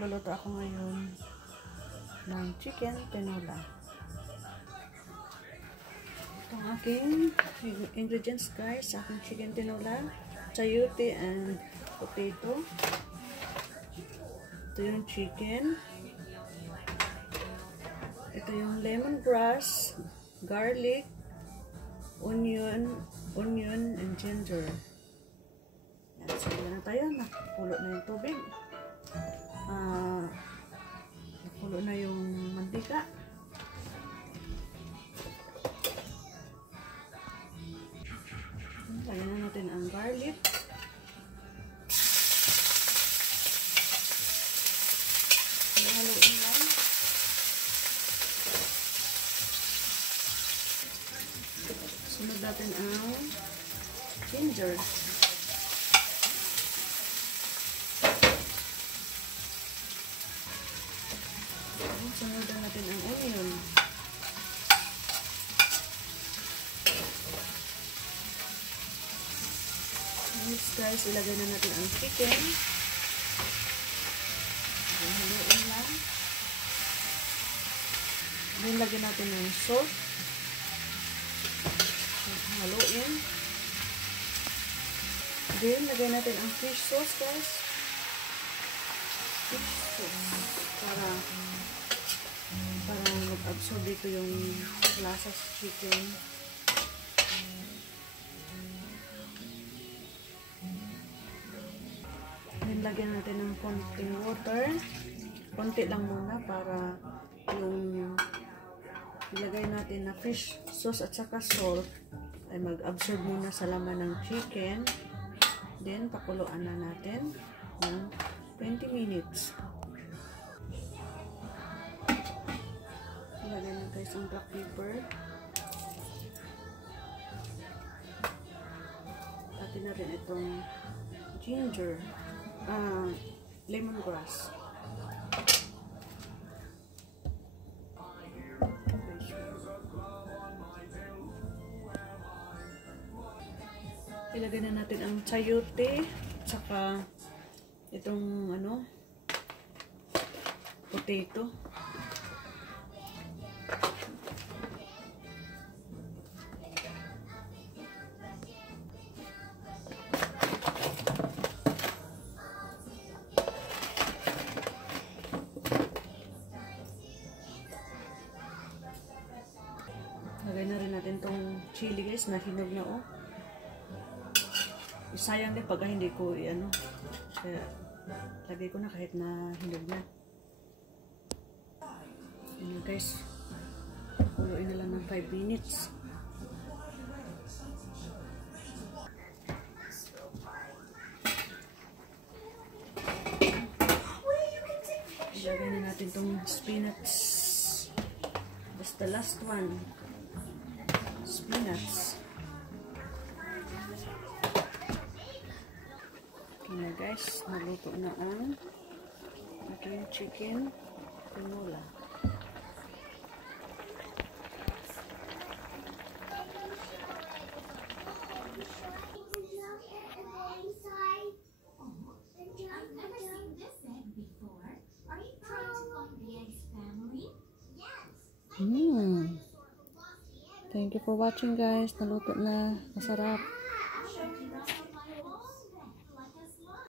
Luluto ako ngayon ng chicken tinola. Itong aking ingredients guys, aking chicken tinola, chayote and potato. Ito yung chicken. Ito yung lemongrass, garlic, onion and ginger. Yan, sige na tayo. Napulo na yung tubig. Napulo na yung mantika. Lagyan na natin ang garlic. Haluin lang. Sunod natin ang ginger. Sunod natin ang onion. Next guys, ilagay na natin ang chicken. Haluin lang. Then lagyan natin ng salt. Haluin. Then lagyan natin ang fish sauce guys. Fish sauce. Para mag-absorb dito yung lasa sa chicken. Then lagyan natin ng konting water. Konti lang muna para yung ilagay natin na fish sauce at saka salt ay mag-absorb muna sa laman ng chicken. Then pakuluan na natin ng 20 minutes. Ilagay na tayo ng black pepper. Atin natin itong ginger, lemongrass. Ilagay na natin ang chayote, saka itong potato. Lagay na rin natin tong chili guys, na hinog na Sayang din pag hindi ko kaya lagay ko na kahit na hinog na. Guys, kuluin na lang ng 5 minutes. Ilagay na natin tong spinach. That's the last one. Spinach. Okay na guys, naluto na ang aking chicken tinola. Thank you for watching guys. Naluto na. Masarap.